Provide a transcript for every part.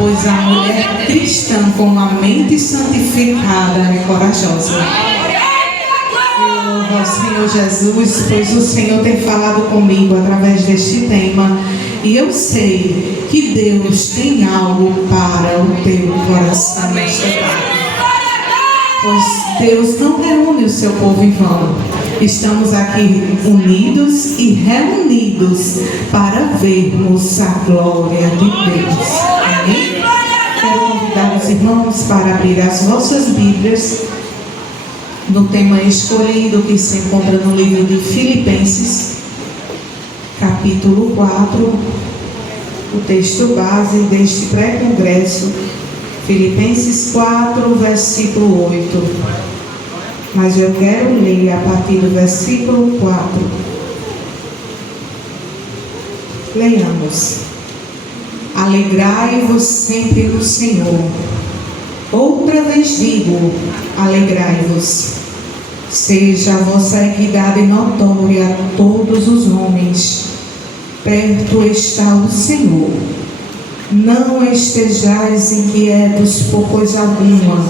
pois a mulher cristã com a mente santificada é corajosa. Eu louvo ao Senhor Jesus, pois o Senhor tem falado comigo através deste tema, e eu sei que Deus tem algo para o teu coração nesta tarde. Pois Deus não reúne o seu povo em vão. Estamos aqui unidos e reunidos para vermos a glória de Deus. Amém? Quero convidar os irmãos para abrir as vossas Bíblias no tema escolhido que se encontra no livro de Filipenses, capítulo 4, o texto base deste pré-congresso, Filipenses 4, versículo 8. Mas eu quero ler a partir do versículo 4. Leiamos. Alegrai-vos sempre no Senhor. Outra vez digo, alegrai-vos. Seja a vossa equidade notória a todos os homens. Perto está o Senhor. Não estejais inquietos por coisa alguma.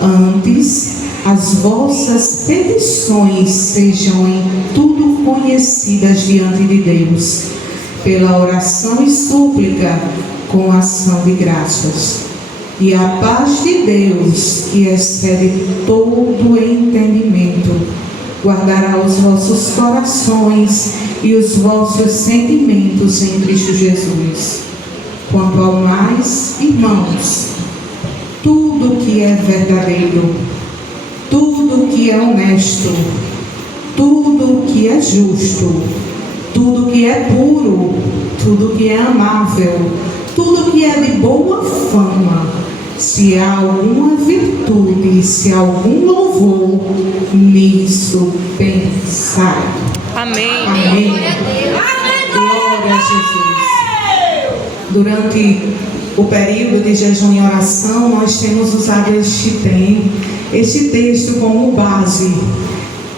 Antes, as vossas petições sejam em tudo conhecidas diante de Deus, pela oração e súplica, com ação de graças. E a paz de Deus, que excede todo entendimento, guardará os vossos corações e os vossos sentimentos em Cristo Jesus. Quanto ao mais, irmãos, tudo que é verdadeiro, tudo que é honesto, tudo que é justo, tudo que é puro, tudo que é amável, tudo que é de boa fama, se há alguma virtude, se há algum louvor, nisso pensai. Amém. Amém. Glória a Jesus. Durante o período de jejum e oração, nós temos usado este texto como base.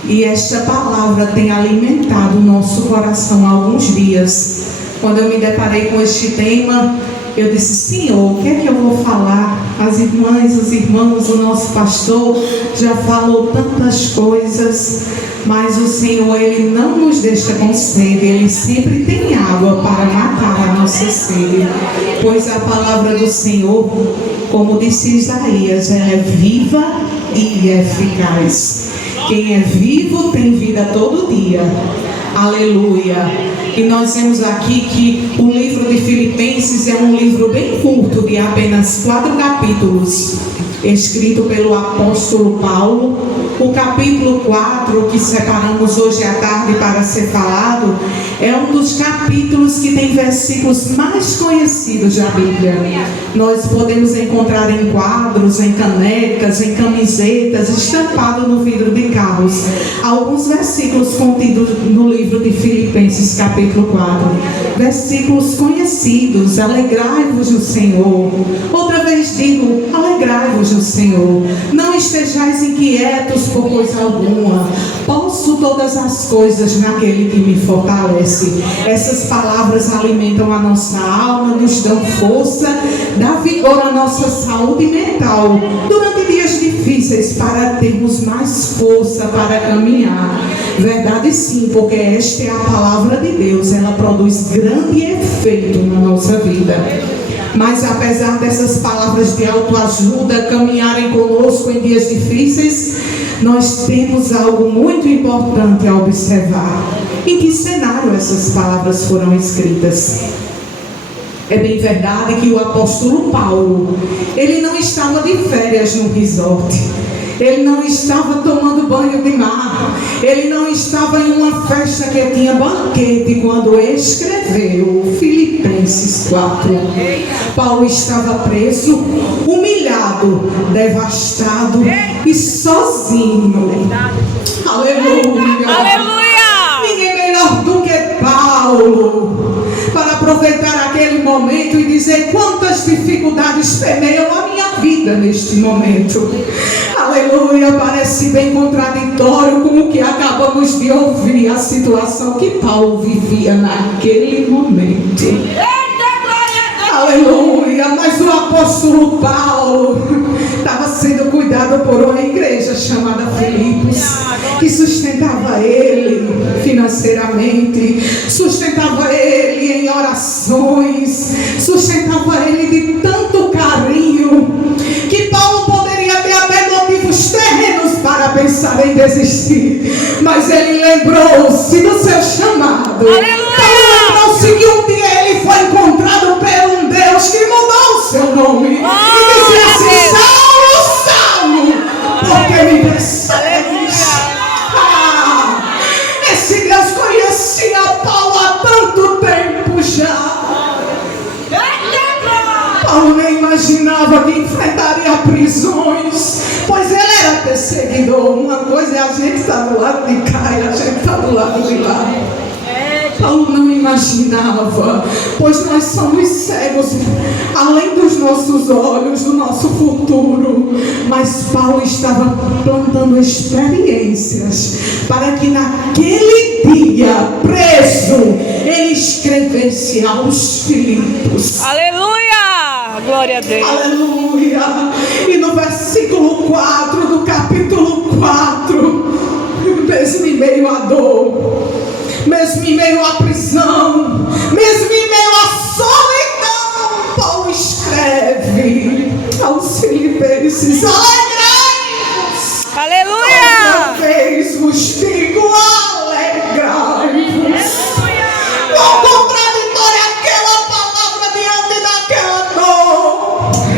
E esta palavra tem alimentado o nosso coração há alguns dias. Quando eu me deparei com este tema, eu disse: Senhor, o que é que eu vou falar? As irmãs, os irmãos, o nosso pastor já falou tantas coisas, mas o Senhor, Ele não nos deixa com sede. Ele sempre tem água para matar a nossa sede, pois a palavra do Senhor, como disse Isaías, ela é viva e eficaz. Quem é vivo tem vida todo dia. Aleluia. E nós vemos aqui que o livro de Filipenses é um livro bem curto, de apenas 4 capítulos, escrito pelo apóstolo Paulo. O capítulo 4, que separamos hoje à tarde para ser falado, é um dos capítulos que tem versículos mais conhecidos da Bíblia. Nós podemos encontrar em quadros, em canecas, em camisetas, estampado no vidro de carros, alguns versículos contidos no livro de Filipenses, capítulo 4. Versículos conhecidos: alegrai-vos no Senhor. Outra vez digo, alegrai-vos no Senhor. Não estejais inquietos por coisa alguma. Posso todas as coisas naquele que me fortalece. Essas palavras alimentam a nossa alma, nos dão força, dá vigor à nossa saúde mental durante dias difíceis, para termos mais força para caminhar. Verdade sim, porque esta é a palavra de Deus. Ela produz grande efeito na nossa vida. Mas apesar dessas palavras de autoajuda caminharem conosco em dias difíceis, nós temos algo muito importante a observar. Em que cenário essas palavras foram escritas? É bem verdade que o apóstolo Paulo, ele não estava de férias num resort. Ele não estava tomando banho de mar. Ele não estava em uma festa que tinha banquete quando escreveu Filipenses 4. Paulo estava preso, humilhado, devastado e sozinho. Aleluia! Aleluia! Ninguém melhor do que Paulo para aproveitar aquele momento e dizer quantas dificuldades permeiam a minha vida neste momento. Aleluia, parece bem contraditório com o que acabamos de ouvir, a situação que Paulo vivia naquele momento. Aleluia, mas o apóstolo Paulo estava sendo cuidado por uma igreja chamada Filipos, que sustentava ele financeiramente, sustentava ele em orações, sustentava ele de tanto carinho, que Paulo poderia ter até motivos terrenos para pensar em desistir, mas ele lembrou-se do seu chamado. Lembrou-se que um dia ele foi encontrado por um Deus que mudou o seu nome e disse assim: Saulo, Saulo, por que me persegues? Esse Deus conhecia Paulo há tanto tempo já. Paulo nem imaginava que enfrentaria prisões, pois ele era perseguidor. Uma coisa é a gente estar do lado de cá e a gente está do lado de lá. Paulo não imaginava, pois nós somos cegos, além dos nossos olhos, do nosso futuro. Mas Paulo estava plantando experiências para que naquele dia, preso, ele escrevesse aos Filipos. Aleluia! Glória a Deus. Aleluia! E no versículo 4 do capítulo 4, mesmo em meio à dor, mesmo em meio à prisão, mesmo em meio à solidão, Paulo escreve aos Filipenses: alegrai-vos. Aleluia! Outra vez vos digo, alegrai-vos. Quão contraditória aquela palavra diante daquela dor.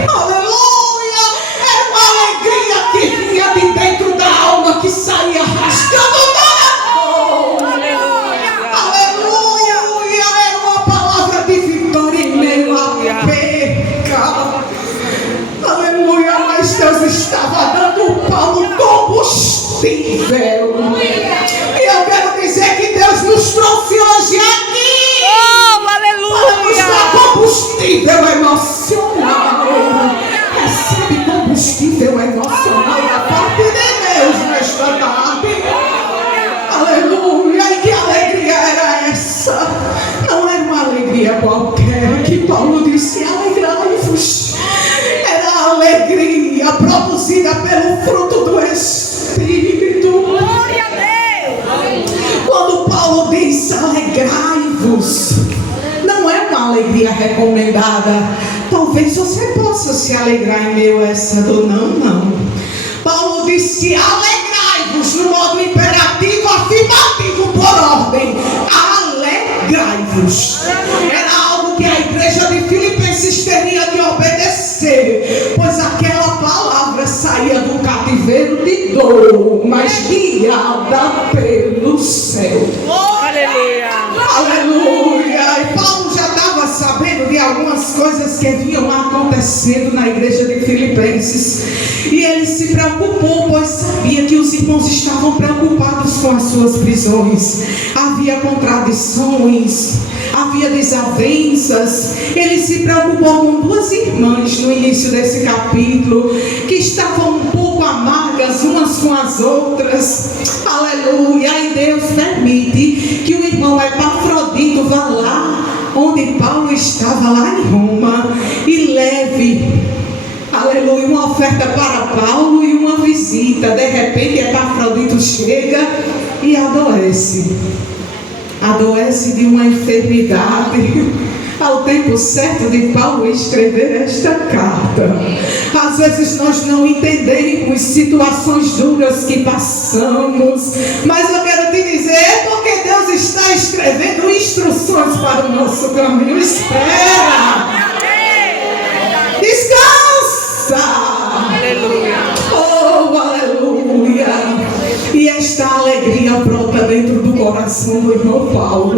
Aleluia! Era uma alegria que vinha de dentro da alma, que saía rasgando toda a dor. Aleluia! Era uma palavra de vitória em meio à perca. Aleluia! Mas Deus estava dando Paulo combustível. E eu quero dizer que Deus nos trouxe hoje aqui para nos dar combustível emocional. Recebe combustível emocional da parte de Deus nesta tarde. Aleluia! E que alegria era essa? Não era uma alegria qualquer que Paulo disse: alegrai-vos. Era a alegria produzida pelo fruto do Espírito. Glória a Deus! Quando Paulo diz alegrai-vos, não é uma alegria recomendada. Talvez você possa se alegrar em meio a essa dor. Não. Paulo disse alegrai-vos no modo imperativo afirmativo por ordem. Alegrai-vos. Era algo que a igreja de Filipenses teria de obedecer, pois aquela palavra saía do cativeiro de dor, mas guiada pelo céu. Aleluia! Aleluia! E Paulo já estava sabendo de algumas coisas que vinham acontecendo na igreja de Filipenses, e ele se preocupou, pois sabia que os irmãos estavam preocupados com as suas prisões. Havia contradições, havia desavenças. Ele se preocupou com duas irmãs no início desse capítulo, que estavam um pouco amargas umas com as outras. Aleluia! E Deus permite que o irmão Epafrodito vá lá onde Paulo estava, lá em Roma, e leve, aleluia, uma oferta para Paulo e uma visita. De repente Epafrodito chega e adoece de uma enfermidade. Ao tempo certo de Paulo escrever esta carta. Às vezes nós não entendemos situações duras que passamos, mas eu quero te dizer, porque Deus está escrevendo instruções para o nosso caminho. Espera, descansa. Aleluia! Oh, aleluia! E esta alegria brota dentro do coração do irmão Paulo.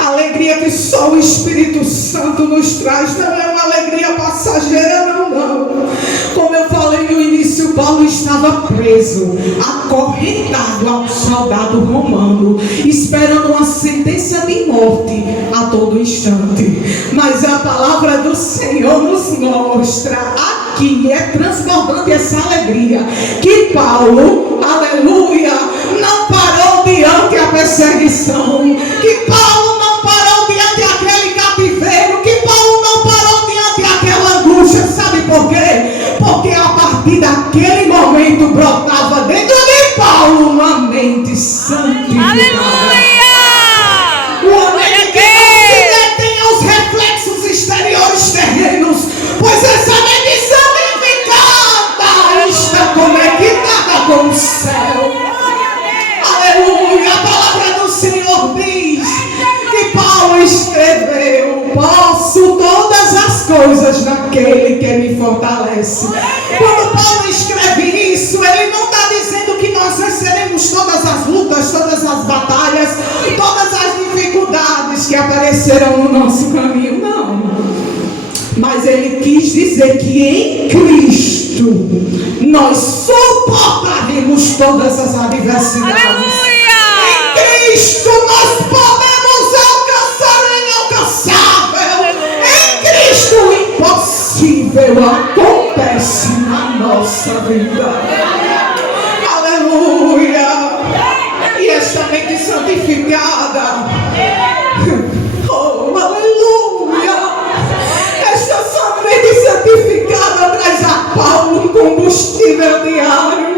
Alegria que só o Espírito Santo nos traz. Não é uma alegria passageira, não. Como eu falei no início, Paulo estava preso, acorrentado ao soldado romano, esperando uma sentença de morte a todo instante. Mas a palavra do Senhor nos mostra aqui, é transbordante essa alegria, que Paulo, aleluia, não parou diante a perseguição, que Paulo não parou diante aquele cativeiro, que Paulo não parou diante brotava dentro de Paulo uma mente santificada. Aleluia! Uma mente que não se detém aos reflexos exteriores terrenos, pois essa mente santificada está conectada com o céu. Aleluia! A palavra do Senhor diz que Paulo escreveu: posso todas as coisas naquele que me fortalece. Quando Paulo escreve isso, ele não está dizendo que nós venceremos todas as lutas, todas as batalhas, todas as dificuldades que aparecerão no nosso caminho, não. Mas ele quis dizer que em Cristo nós suportaremos todas as adversidades. Aleluia! Em Cristo nós podemos alcançar o inalcançável. Em Cristo o impossível acontece na nossa vida. Aleluia! E esta mente santificada, oh, aleluia! Esta mente santificada traz a Paulo um combustível diário,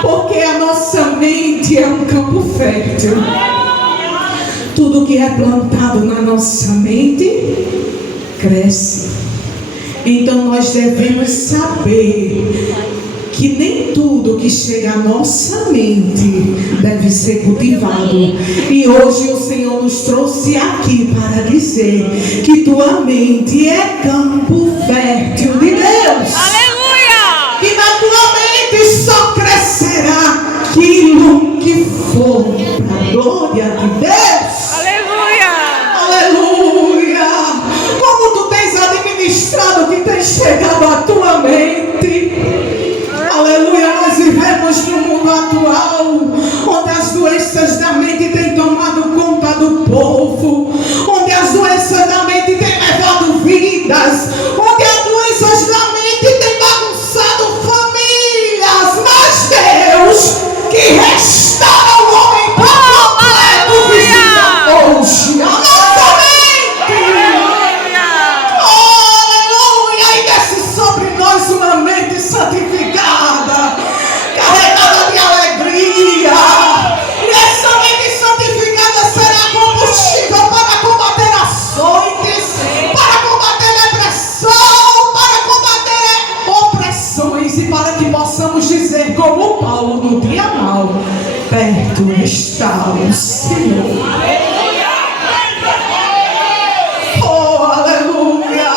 porque a nossa mente é um campo fértil. Tudo que é plantado na nossa mente cresce. Então nós devemos saber que nem tudo que chega à nossa mente deve ser cultivado. E hoje o Senhor nos trouxe aqui para dizer que tua mente é campo fértil de Deus. Aleluia! E na tua mente só crescerá aquilo que for para a glória de Deus. Aleluia! Aleluia! Como tu tens administrado o que tem chegado à tua mente? Aleluia! Nós vivemos no mundo atual, onde as doenças da mente têm tomado conta do povo, onde as doenças da mente têm levado vidas, onde as doenças da mente têm bagunçado famílias. Mas Deus, que restaura o homem por completo, visita hoje a nossa mente. Aleluia! E desce sobre nós uma mente santificada, carregada de alegria. E essa mente santificada será combustível para combater açoites, para combater depressão, para combater opressões, e para que possamos dizer como Paulo no dia mau: perto está o Senhor. Oh, aleluia!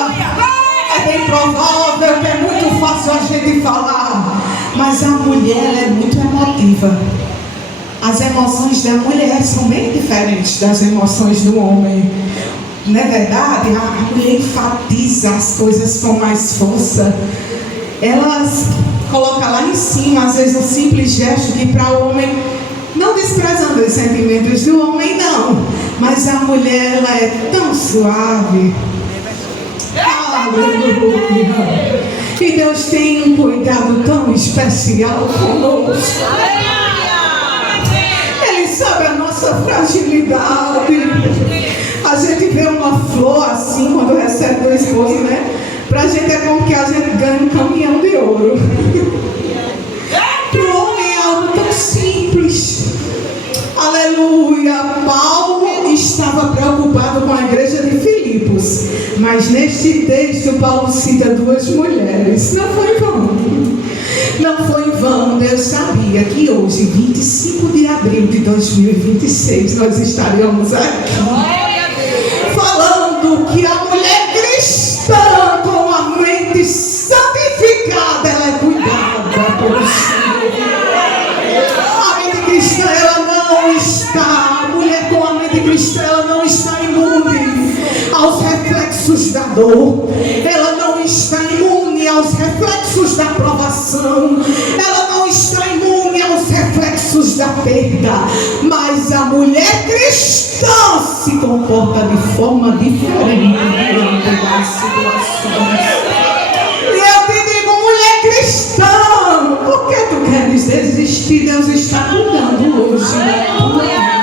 É bem provável que é muito fácil a gente falar, mas a mulher é muito emotiva. As emoções da mulher são bem diferentes das emoções do homem. Não é verdade? A mulher enfatiza as coisas com mais força. Elas colocam lá em cima, às vezes, um simples gesto que para o homem, não desprezando os sentimentos do homem, não. Mas a mulher, ela é tão suave. Aleluia! E Deus tem um cuidado tão especial conosco. Ele sabe a nossa fragilidade. A gente vê uma flor assim quando recebe do esposo, né? Pra gente é como que a gente ganha um caminhão de ouro. Pro homem é algo tão simples. Aleluia! Paulo estava preocupado com a igreja de Filipos, mas neste texto Paulo cita duas mulheres. Não foi em vão. Não foi em vão. Deus sabia que hoje, 25 de abril de 2026, nós estaríamos aqui falando que a mulher cristã com a mente santificada, ela é cuidada pelo Senhor. A mente cristã, ela não está, a mulher com a mente cristã, ela não está imune aos reflexos da dor, ela não está imune aos reflexos da provação, ela não está imune aos reflexos da perda. Mas a mulher cristã se comporta de forma diferente diante das situações. E eu te digo, mulher cristã, por que tu queres desistir? Deus está cuidando hoje da tua mente.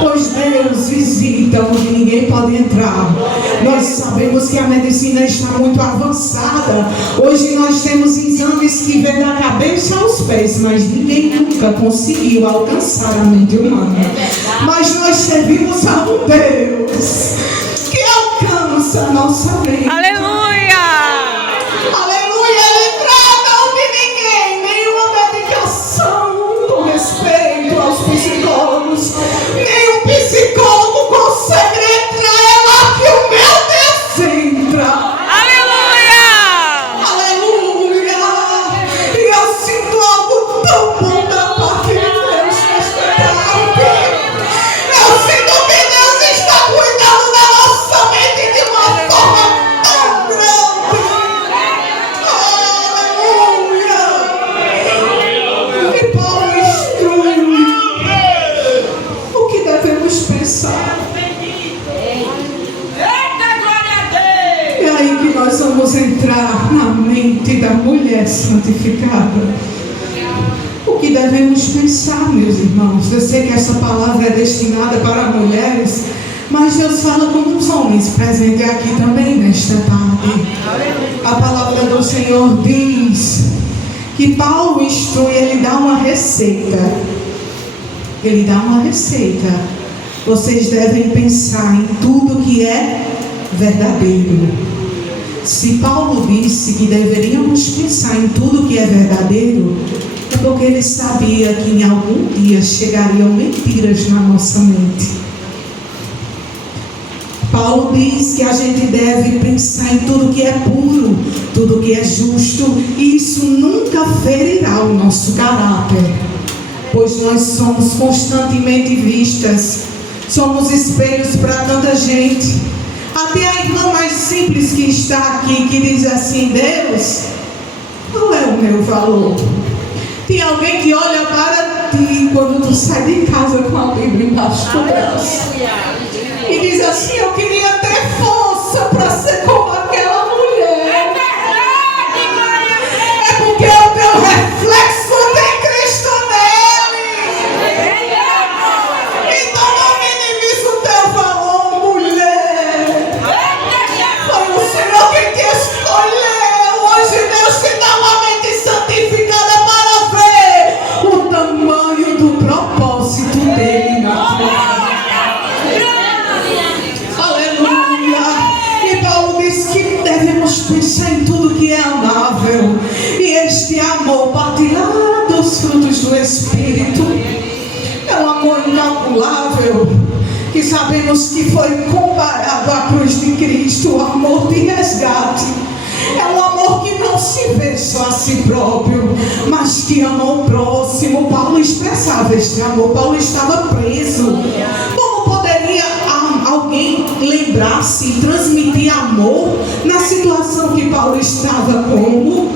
Pois Deus visita onde ninguém pode entrar, Nós sabemos que a medicina está muito avançada. Hoje nós temos exames que vêm da cabeça aos pés, mas ninguém nunca conseguiu alcançar a mente humana. Mas nós servimos a um Deus que alcança a nossa mente. Aleluia! Aleluia! Ele trata de ninguém, nenhuma medicação com respeito aos psicólogos, nenhum psicólogo consegue entrar. É lá que o meu Deus entra. Aleluia! Aleluia! E eu sinto algo tão bom da parte de Deus nesta tarde. Eu sinto que Deus está cuidando da nossa mente de uma forma tão grande. Aleluia! E Paulo instrui o que devemos pensar. É aí que nós vamos entrar na mente da mulher santificada. O que devemos pensar, meus irmãos? Eu sei que essa palavra é destinada para mulheres, mas Deus fala com os homens presentes aqui também nesta tarde. A palavra do Senhor diz que Paulo instrui, ele dá uma receita. Ele dá uma receita. Vocês devem pensar em tudo que é verdadeiro. Se Paulo disse que deveríamos pensar em tudo que é verdadeiro, é porque ele sabia que em algum dia chegariam mentiras na nossa mente. Paulo diz que a gente deve pensar em tudo que é puro, tudo que é justo, e isso nunca ferirá o nosso caráter, pois nós somos constantemente vistas, somos espelhos para tanta gente. Até a irmã mais simples que está aqui, que diz assim: Deus, qual é o meu valor? Tem alguém que olha para ti quando tu sai de casa com a Bíblia embaixo do braço e diz assim: eu queria ter força para ser como aquela mulher. É porque o teu reflexo tem Cristo nele. Então não minimize o teu valor, mulher. Foi o Senhor quem te escolheu. Hoje Deus te dá uma mente santificada para ver o tamanho do propósito dele na tua vida. Aleluia! E Paulo diz que devemos pensar em tudo que é amável, e este amor partilhar dos frutos do Espírito é um amor incalculável, que sabemos que foi comparado à cruz de Cristo, o amor de resgate. É um amor que não se vê só a si próprio, mas que ama o próximo. Paulo expressava este amor. Paulo estava preso. Como poderia alguém lembrar-se e transmitir amor na situação que Paulo estava? Como?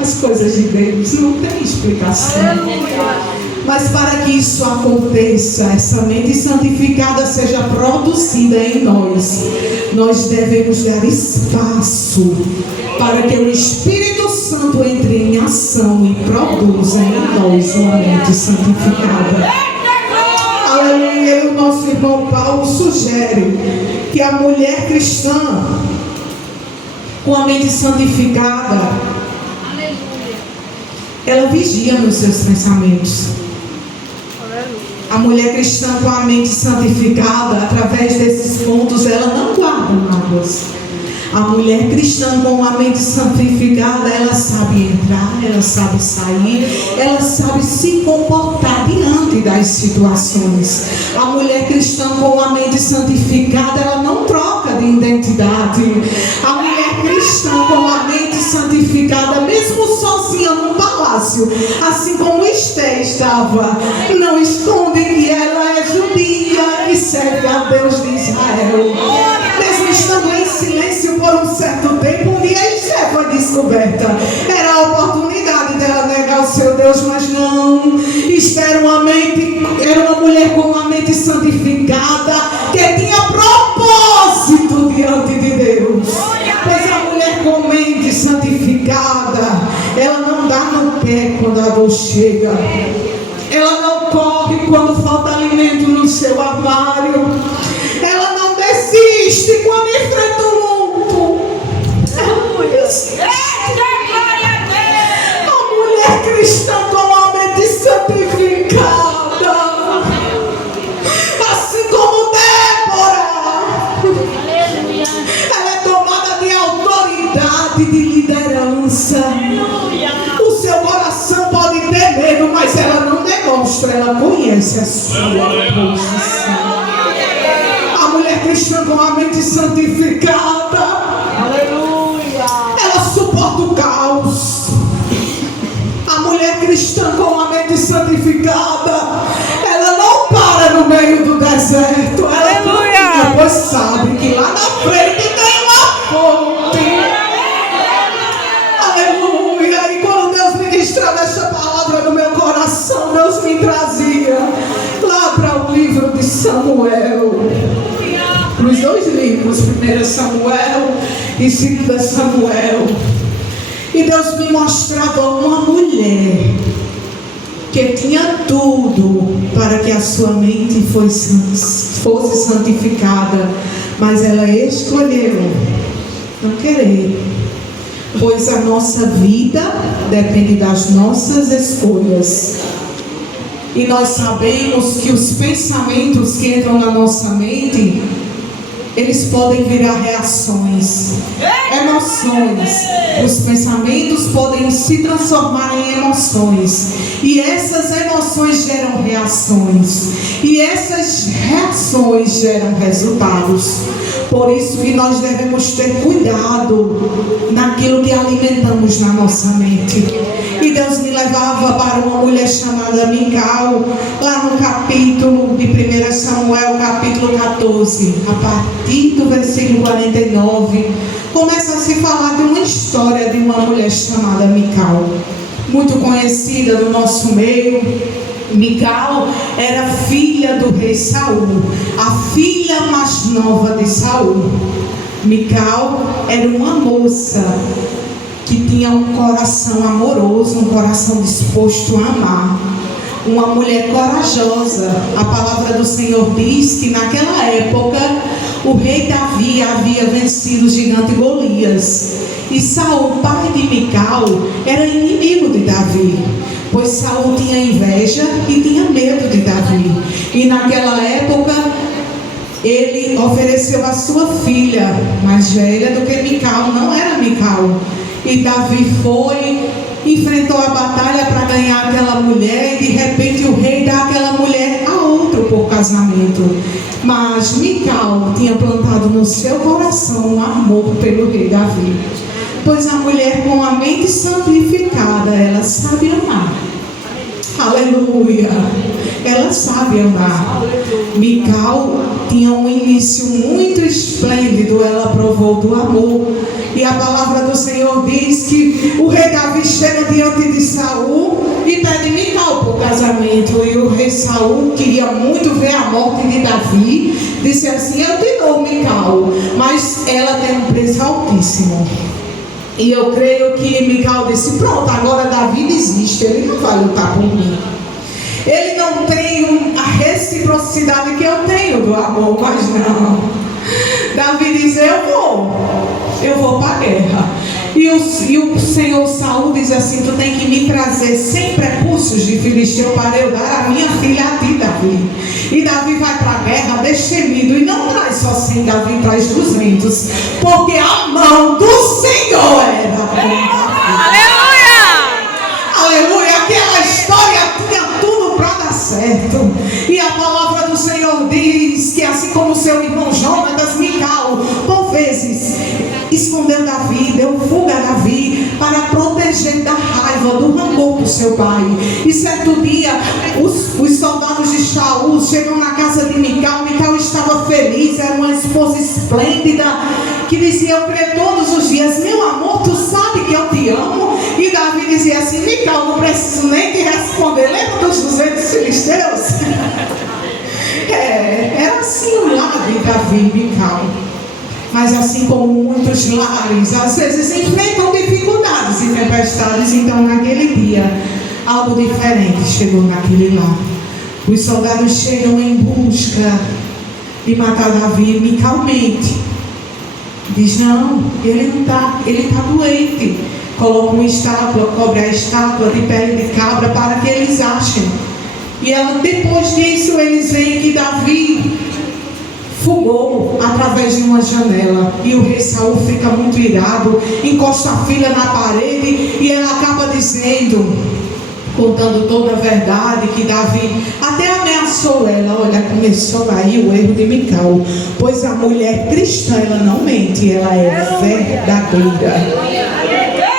As coisas de Deus não tem explicação. Mas para que isso aconteça, essa mente santificada seja produzida em nós, nós devemos dar espaço para que o Espírito Santo entre em ação e produza em nós uma mente santificada. Aleluia! O nosso irmão Paulo sugere que a mulher cristã com a mente santificada, ela vigia nos seus pensamentos. A mulher cristã com a mente santificada, através desses pontos, ela não guarda mágoas. A mulher cristã com a mente santificada, ela sabe entrar, ela sabe sair, ela sabe se comportar diante das situações. A mulher cristã com a mente santificada, ela não troca de identidade. A mulher cristã com a mente santificada, mesmo sozinha no palácio, assim como Esté estava, não esconde que ela é judia e serve a Deus de Israel. Mesmo estando em silêncio por um certo tempo, um dia Esté foi descoberta. Era a oportunidade dela negar o seu Deus, mas não. Esté era uma mulher com uma mente santificada, que tinha propósito diante de Deus. Pois a mulher com mente santificada, ela não dá no pé quando a dor chega. Ela não corre quando falta alimento no seu armário. Ela não desiste qualidade de liderança. O seu coração pode ter medo, mas ela não demonstra, ela conhece a sua posição. A mulher cristã com a mente santificada, ela suporta o caos. A mulher cristã com a mente santificada, ela não para no meio do deserto. Ela caminha, pois sabe que lá na frente tem uma fonte. Aleluia. E quando Deus ministrava essa palavra no meu coração, Deus me trazia lá para o livro de Samuel. Para os dois livros, 1 Samuel e 2 Samuel. E Deus me mostrava uma mulher que tinha tudo para que a sua mente fosse santificada, mas ela escolheu não querer, pois a nossa vida depende das nossas escolhas. E nós sabemos que os pensamentos que entram na nossa mente, eles podem virar reações, emoções. Os pensamentos podem se transformar em emoções, e essas emoções geram reações, e essas reações geram resultados. Por isso que nós devemos ter cuidado naquilo que alimentamos na nossa mente. E Deus me levava para uma mulher chamada Mical, lá no capítulo de 1 Samuel, capítulo 14, a partir do versículo 49, começa a se falar de uma história de uma mulher chamada Mical, muito conhecida do nosso meio. Mical era filha do rei Saul, a filha mais nova de Saul. Mical era uma moça que tinha um coração amoroso, um coração disposto a amar, uma mulher corajosa. A palavra do Senhor diz que naquela época o rei Davi havia vencido o gigante Golias, e Saul, pai de Mical, era inimigo de Davi, pois Saul tinha inveja e tinha medo de Davi. E naquela época ele ofereceu a sua filha mais velha do que Mical, não era Mical. E Davi foi, enfrentou a batalha para ganhar aquela mulher, e de repente o rei dá aquela mulher a outro por casamento. Mas Mical tinha plantado no seu coração um amor pelo rei Davi, pois a mulher com a mente santificada, ela sabe amar. Aleluia. Ela sabe amar. Mical tinha um início muito esplêndido, ela provou do amor. E a palavra do Senhor diz que o rei Davi chega diante de Saul e pede Mical por casamento. E o rei Saul queria muito ver a morte de Davi. Disse assim: eu te dou Mical, mas ela tem um preço altíssimo. E eu creio que Mical disse: pronto, agora Davi desiste, ele não vai lutar por mim. Ele não tem a reciprocidade que eu tenho do amor, mas não. Davi diz: eu vou para a guerra. E o Senhor Saul diz assim: tu tem que me trazer 100 prepúcios de filisteu para eu dar a minha filha a ti, Davi. E Davi vai para a guerra destemido, e não traz só 100, Davi traz 200, porque a mão do Senhor era com Davi. Aleluia. Aquela história tinha tudo para dar certo. E a palavra do Senhor diz que assim como seu irmão Jonatas, Mical, por vezes escondeu Davi, deu fuga a Davi para proteger da raiva, do rancor do seu pai. E certo dia os soldados de Saul chegam na casa de Mical. Mical estava feliz, era uma esposa esplêndida que dizia: eu creio todos os dias, meu amor, tu sabe que eu te amo. E Davi dizia assim: Mical, não preciso nem te responder, lembra dos 200 filisteus? Era assim o lar de Davi e Mical. Mas assim como muitos lares, às vezes enfrentam dificuldades e tempestades, então naquele dia algo diferente chegou naquele lar. Os soldados chegam em busca de matar Davi. Mical mente, diz: não, ele não está, ele está doente. Coloca uma estátua, cobre a estátua de pele de cabra para que eles achem. E depois disso eles veem que Davi fugou através de uma janela. E o rei Saul fica muito irado, encosta a filha na parede e ela acaba dizendo, contando toda a verdade, que Davi até ameaçou ela. Olha, começou aí o erro de Mical, pois a mulher cristã, ela não mente, ela é verdadeira.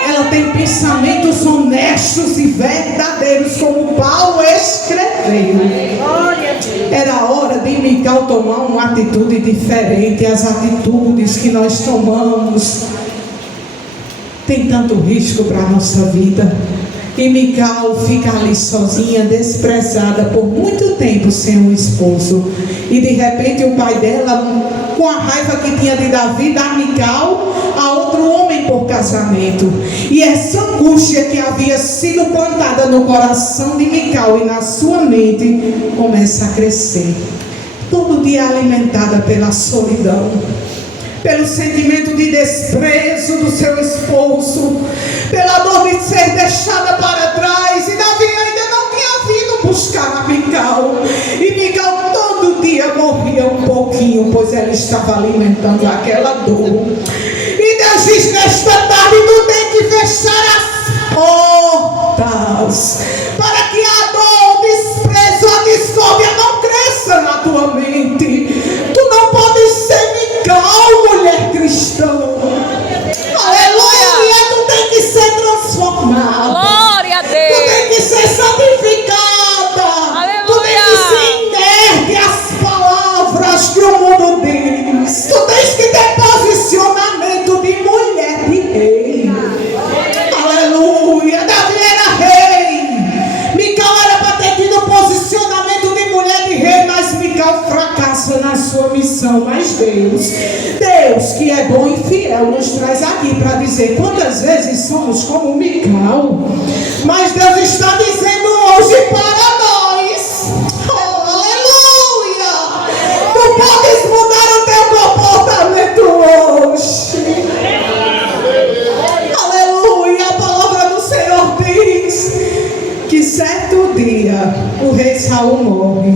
Ela tem pensamentos honestos e verdadeiros, como Paulo escreveu. Era hora de Mical tomar uma atitude diferente. As atitudes que nós tomamos tem tanto risco para a nossa vida. E Mical fica ali sozinha, desprezada por muito tempo sem um esposo. E de repente o pai dela, com a raiva que tinha de Davi, dá Mical a outro homem por casamento. E essa angústia que havia sido plantada no coração de Mical e na sua mente começa a crescer. Todo dia alimentada pela solidão, pelo sentimento de desprezo do seu esposo, pela dor de ser deixada para trás. E Davi ainda não tinha vindo buscar a Mical. E Mical todo dia morria um pouquinho, pois ela estava alimentando aquela dor. E Deus diz: nesta tarde tu tem que fechar as portas, para que a dor, o desprezo, a discórdia não cresça na tua mente. Tu não podes ser Mical, mulher cristã. Aleluia! Tu tem que ser transformada. Glória a Deus. Tu tem que ser santificada. Aleluia. Tu tem que ser inerte às palavras que o mundo diz. Tu tens que ter posicionamento de mulher de rei. Aleluia! Davi era rei. Mical era para ter tido posicionamento de mulher de rei, mas Mical fracassa na sua missão. Mas Deus que é bom e fiel, nos traz aqui para dizer quantas vezes somos como Mical. Mas Deus está dizendo hoje para nós: oh, aleluia! Tu podes mudar o teu comportamento hoje. Aleluia! A palavra do Senhor diz que certo dia o rei Saul morre.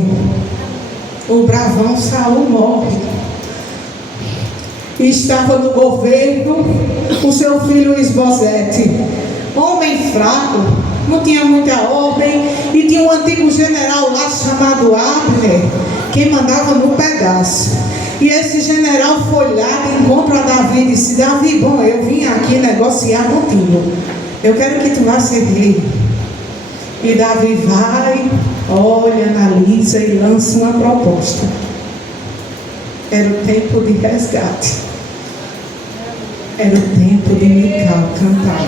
O bravão Saul morre. E estava no governo o seu filho Isbosete, homem fraco, não tinha muita ordem, e tinha um antigo general lá chamado Abner, que mandava no pedaço. E esse general foi lá de encontro a Davi e disse: Davi, bom, eu vim aqui negociar contigo, eu quero que tu vá ser rei. E Davi vai, olha, analisa e lança uma proposta. Era o tempo de resgate. Era o tempo de Mical cantar.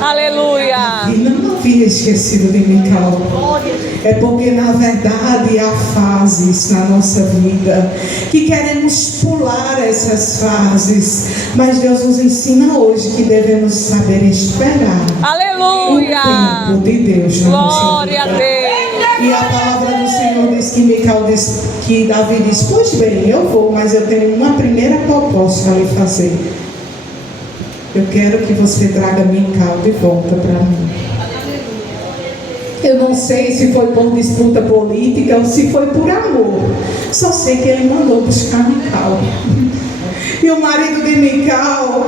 Aleluia. E não havia esquecido de Mical. É porque na verdade há fases na nossa vida que queremos pular essas fases, mas Deus nos ensina hoje que devemos saber esperar. Aleluia. O tempo de Deus na nossa Glória a vida. Deus. E a palavra do Senhor diz que Mical diz, que Davi diz: pois bem, eu vou, mas eu tenho uma primeira proposta a lhe fazer. Eu quero que você traga Mical de volta para mim. Eu não sei se foi por disputa política ou se foi por amor. Só sei que ele mandou buscar Mical. E o marido de Mical,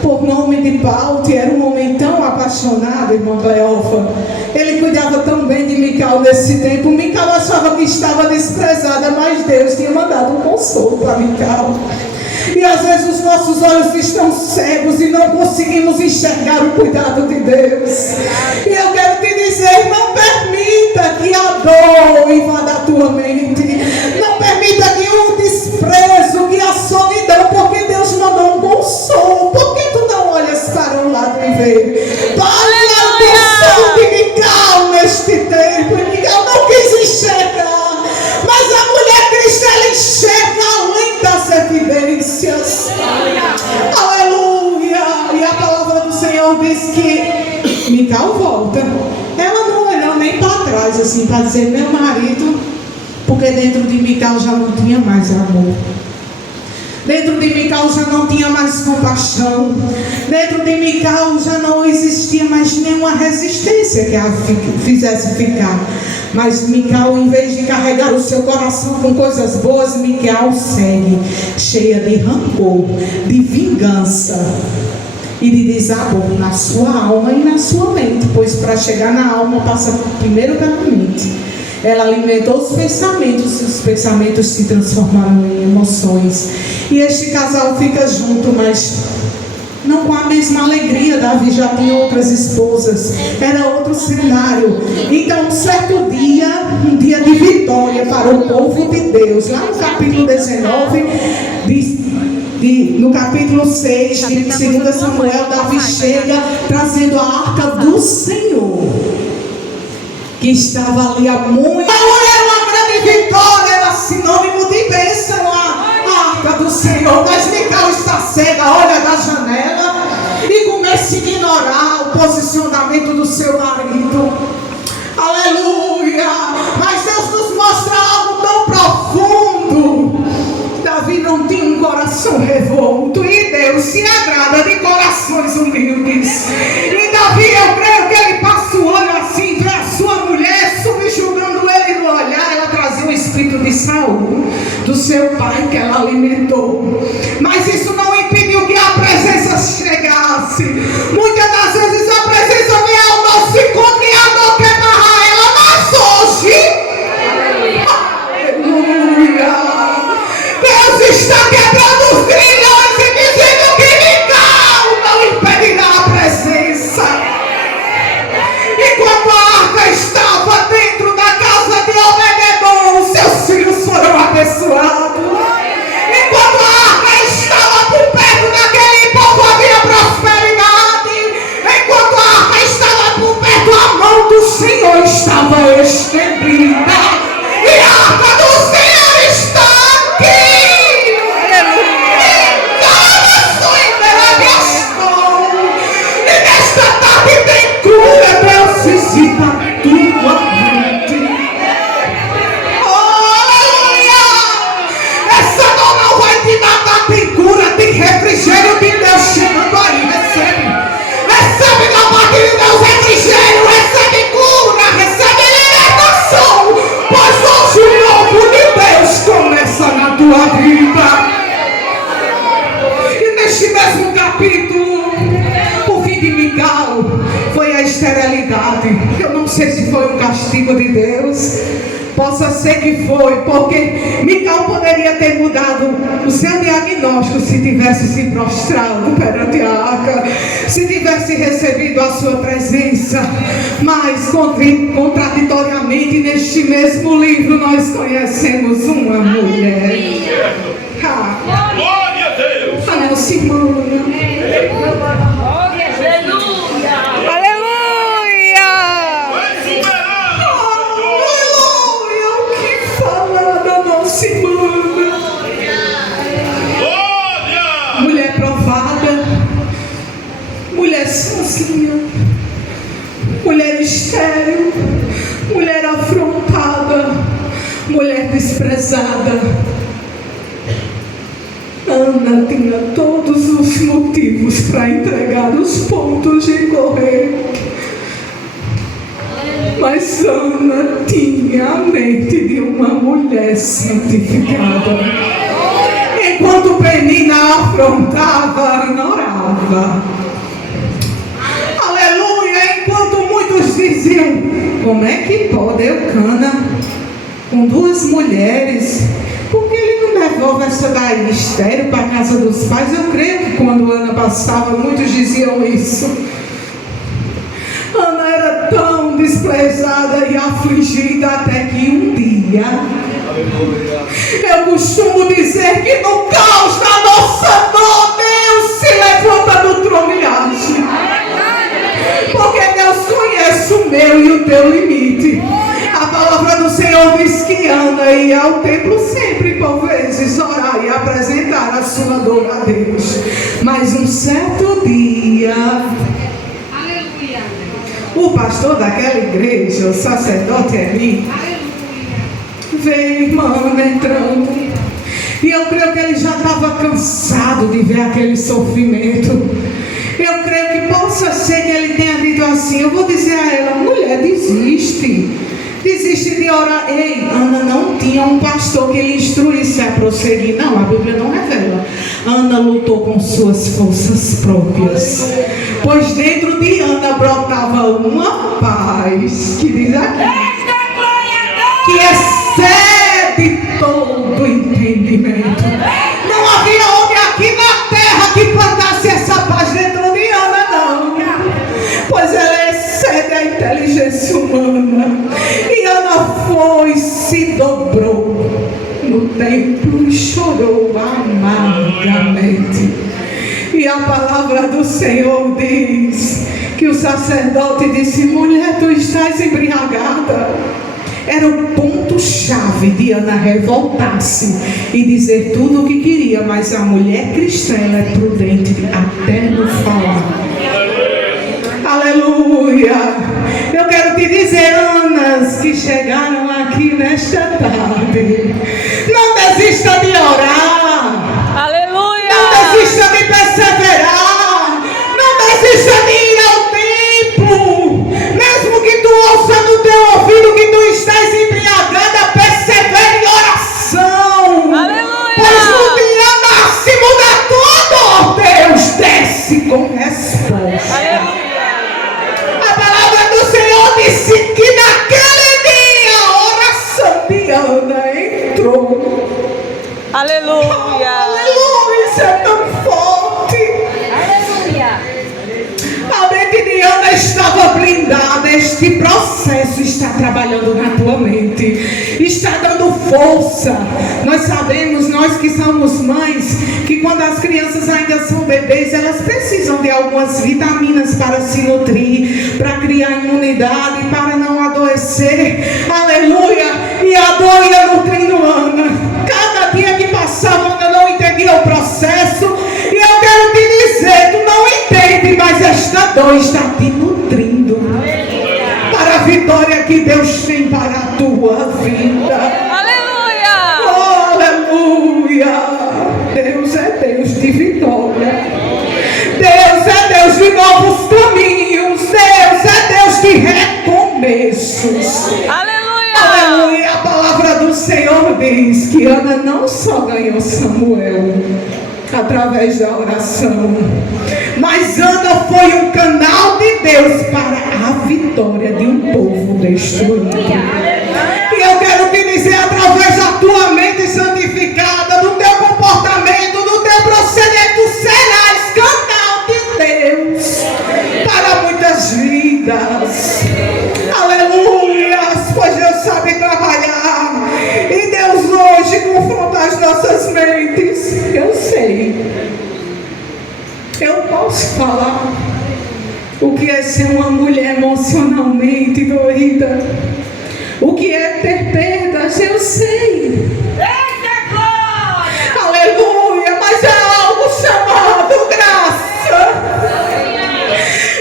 por nome de Paute, era um homem tão apaixonado, irmã Cleofa. Ele cuidava tão bem de Mical nesse tempo. Mical achava que estava desprezada, mas Deus tinha mandado um consolo para Mical. E às vezes os nossos olhos estão cegos e não conseguimos enxergar o cuidado de Deus. E eu quero te dizer: não permita que a dor invada a tua mente. Não permita que o desprezo, que a solidão, porque Deus mandou um consolo. Por que tu não olhas para um lado e vê? Pague a atenção de Mical neste tempo. E Mical não quis enxergar, mas a mulher cristã, ela enxerga além das evidências. Aleluia! E a palavra do Senhor diz que Mical volta. Ela não olhou nem para trás assim para dizer: meu marido, porque dentro de Mical já não tinha mais amor. Dentro de Mical já não tinha mais compaixão. Dentro de Mical já não existia mais nenhuma resistência que a fizesse ficar. Mas Mical, em vez de carregar o seu coração com coisas boas, Mical segue cheia de rancor, de vingança e de desabor na sua alma e na sua mente. Pois para chegar na alma passa primeiro pela mente. Ela alimentou os pensamentos se transformaram em emoções. E este casal fica junto, mas não com a mesma alegria. Davi já tinha outras esposas, era outro cenário. Então, um certo dia, um dia de vitória para o povo de Deus, lá no capítulo 19, no capítulo 6 de 2 Samuel, Davi chega trazendo a arca do Senhor, que estava ali há muito. Era uma grande vitória, era sinônimo de bênção a arca do Senhor. Mas Mical está cega, olha da janela e começa a ignorar o posicionamento do seu marido. Aleluia! Mas Deus nos mostra algo tão profundo. Davi não tinha um coração revolto, e Deus se agrada de corações humildes. E Davi, eu creio que ele passa o olho assim para a sua mulher, subjugando ele no olhar. Ela trazia o espírito de Saul, do seu pai, que ela alimentou. Mas isso não impediu que a presença chegasse. Muitas das vezes a presença vem ao nosso encontro e a dor quer barrar ela. Mas hoje, aleluia, Deus está quebrando os grilhões e dizendo que Mical não impedirá a presença. Enquanto a arca estava dentro da casa de Obed-edom, seus filhos foram abençoados. Enquanto a arca estava por perto daquele povo, havia prosperidade. Enquanto a arca estava por perto, a mão do Senhor estava estendida. E a arca do Senhor está aqui. Visita tua mente. Oh, aleluia! Essa dor não vai te dar, tem cura, tem refrigério de Deus chegando aí. Recebe. Recebe da parte de Deus refrigério, recebe cura, recebe libertação. Pois hoje o novo de Deus começa na tua vida. E neste mesmo capítulo, o fim de Mical foi a esterilidade. Eu não sei se foi um castigo de Deus. Possa ser que foi, porque Mical poderia ter mudado o seu diagnóstico se tivesse se prostrado perante a arca, se tivesse recebido a sua presença. Mas contraditoriamente, neste mesmo livro nós conhecemos uma mulher. Glória a Deus! A Nelsimana. Mulher provada, mulher sozinha, mulher estéril, mulher afrontada, mulher desprezada. Ana tinha todos os motivos para entregar os pontos de correr. Mas Ana tinha a mente de uma mulher santificada. Enquanto Penina afrontava, ignorava. Aleluia! Enquanto muitos diziam: como é que pode Eucana, com duas mulheres, por que ele não devolve essa daí estéril para a casa dos pais? Eu creio que quando Ana passava, muios diziam isso. Ana era tão desprezada e afligida até que um dia, eu costumo dizer que no caos da nossa dor, Deus se levanta do trono e age. Porque Deus conhece o meu e o teu limite. A palavra do Senhor diz que Ana ia ao templo sempre, por vezes, orar e apresentar a sua dor a Deus. Mas um certo dia, o pastor daquela igreja, o sacerdote Eli, veio irmã entrando E eu creio que ele já estava cansado de ver aquele sofrimento. Eu creio que possa ser que ele tenha dito assim: eu vou dizer a ela, mulher, desiste de orar. Ei, Ana não tinha um pastor que lhe instruísse a prosseguir. Não, a Bíblia não revela. Ana lutou com suas forças próprias, pois dentro de Ana brotava uma paz que diz aqui, que excede todo entendimento. Não havia homem aqui na terra que plantasse essa paz dentro de Ana, não, pois ela excede a inteligência humana. E Ana foi, se dobrou no templo e chorou amargamente. E a palavra do Senhor diz que o sacerdote disse: mulher, tu estás embriagada. Era o ponto-chave de Ana revoltar-se e dizer tudo o que queria, mas a mulher cristã, ela é prudente até no falar. Aleluia! Eu quero te dizer, Anas que chegaram aqui nesta tarde, não desista de orar. Aleluia! Não desista de perseverar. Não desista de ir ao templo. Mesmo que tu ouça no teu ouvido que tu estás embriagada, persevere em oração. Aleluia! Pois no dia máximo da tua dor, Deus desce com resposta. Aleluia! A palavra do Senhor disse que naquele dia a oração de Ana entrou. Aleluia! Aleluia, isso é tão forte. Aleluia! A mente de Ana estava blindada. Este processo está trabalhando na tua mente, está dando força. Nós sabemos, nós que somos mães, que quando as crianças ainda são bebês, elas precisam de algumas vitaminas para se nutrir, para criar imunidade, para não adoecer. Aleluia! E a dor ia nutrindo Ana. Cada dia que passava, Ana não entendia o processo. E eu quero te dizer, tu não entende, mas esta dor está te nutrindo para a vitória que Deus tem para a tua vida. Aleluia! Oh, aleluia! Deus é Deus de vitória. Deus é Deus de novos caminhos. Deus é Deus de recomeços. Aleluia! Aleluia! A palavra do Senhor diz que Ana não só ganhou Samuel através da oração, mas Ana foi um canal de Deus para a vitória de um povo destruído. E eu quero te dizer, através da tua mente santificada, do teu comportamento, do teu procedimento, tu serás canal de Deus para muitas vidas. Aleluia! Pois Deus sabe trabalhar. E Deus hoje confronta as nossas mentes. Eu sei. Eu posso falar o que é ser uma mulher emocionalmente doída. O que é ter perdas, eu sei. Aleluia! Mas é algo chamado graça,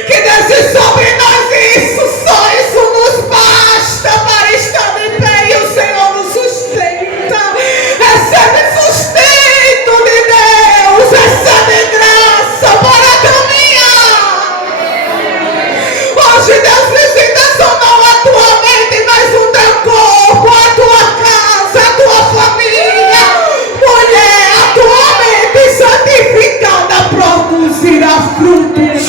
que desce sobre nós. Isso, só isso nos basta para estar de pé, e o Senhor nos sustenta. Recebe sustento de Deus, recebe graça para caminhar. Hoje Deus visita só não a tua mente, mas o teu corpo, a tua casa, a tua família. Mulher, a tua mente santificada produzirá frutos.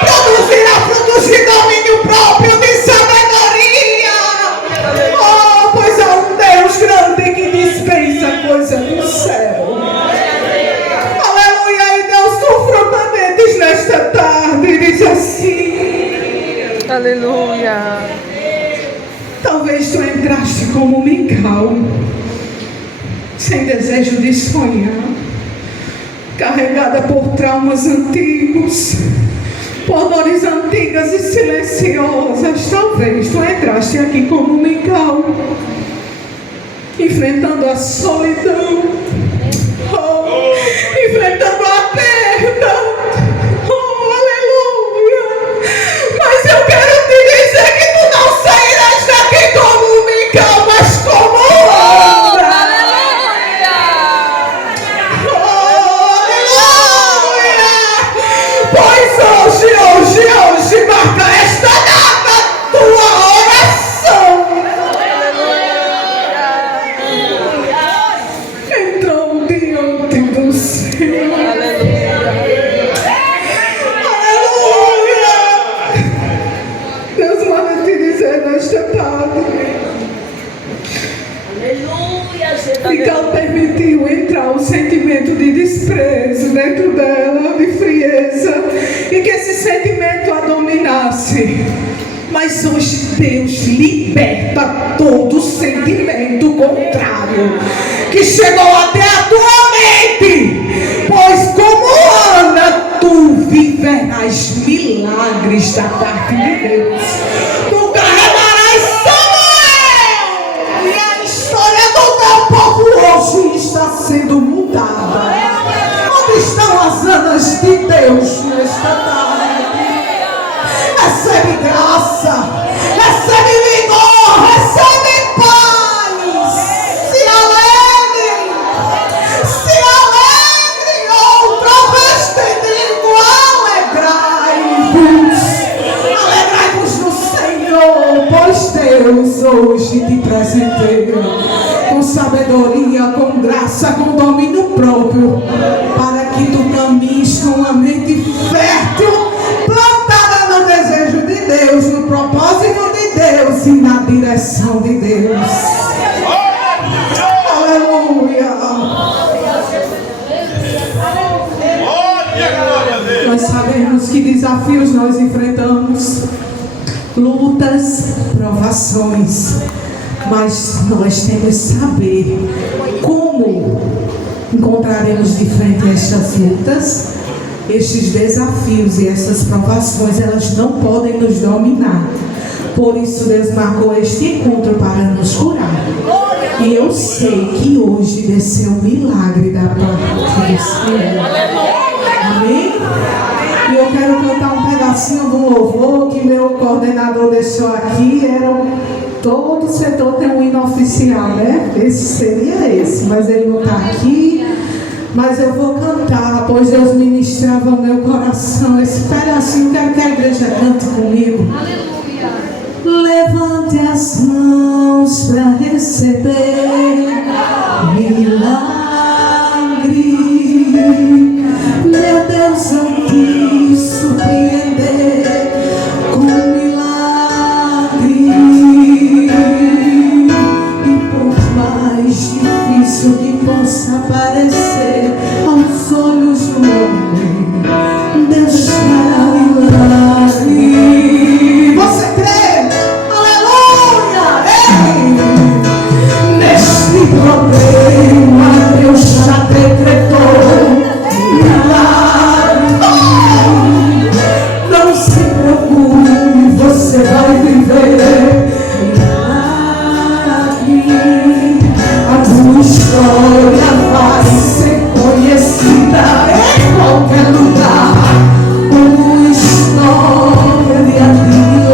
Produzirá frutos de domínio próprio, de sabedoria. Oh, pois há um Deus grande que dispensa coisa do céu. Aleluia! E Deus confronta mentes nesta tarde e diz assim: Aleluia! talvez tu entraste como Mical, sem desejo de sonhar, carregada por traumas antigos, por dores antigas e silenciosas. Talvez tu entraste aqui como Mical, enfrentando a solidão, enfrentando a perda. Oh, aleluia! Mas eu quero te dizer que tu não sairás daqui como Mical, mas como Ana. Aleluia! dentro dela de frieza e que esse sentimento a dominasse. Mas hoje Deus liberta todo sentimento contrário que chegou até a tua mente, pois como Ana, tu viverás milagres da parte de Deus. Tu carregarás Samuel e a história do teu povo hoje está sendo mudada. Onde estão as Anas de Deus nesta tarde? Recebe graça, recebe vigor, recebe paz. Se alegre, outra vez te digo, alegrai-vos no Senhor, pois Deus hoje te presenteia com sabedoria, com graça, com domínio próprio, para que tu caminhes com a mente fértil, plantada no desejo de Deus, no propósito de Deus e na direção de Deus. Aleluia! Nós sabemos que desafios nós enfrentamos, lutas, provações, mas nós temos que saber como encontraremos de frente estas lutas, estes desafios e essas provações. Elas não podem nos dominar. Por isso Deus marcou este encontro para nos curar. E eu sei que hoje desceu um milagre da parte do Senhor. Amém? E eu quero cantar um pedacinho do louvor que meu coordenador deixou aqui. Todo setor tem um hino oficial, né? Esse seria esse, mas ele não está aqui. Mas eu vou cantar, pois Deus ministrava o meu coração. Esse pedacinho, quero que a igreja cante comigo. Aleluia. Levante as mãos para receber milagre. Meu Deus, eu quis surpreender com milagre. E por mais difícil que possa parecer aos olhos do homem, Deus fará milagre. Você crê? Aleluia! Ei! Neste problema Deus já decretou milagre. Não se preocupe, você vai viver milagre. A tua história vai ser conhecida em qualquer lugar como história de milagre.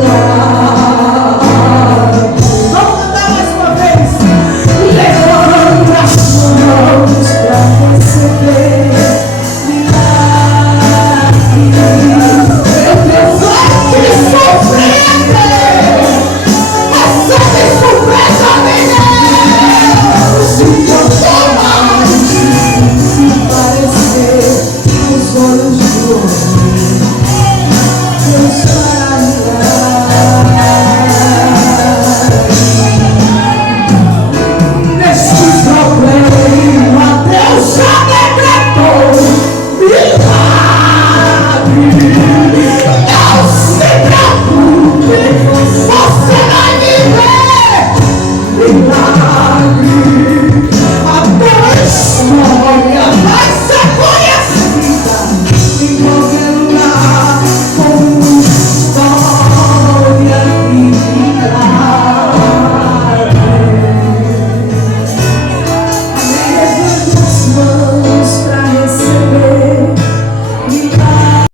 Vamos cantar mais uma vez. Levanta as mãos para receber milagre. Meu Deus, vai te surpreender. Recebe surpresa de Deus. Se for mais, se parecer aos olhos do homem.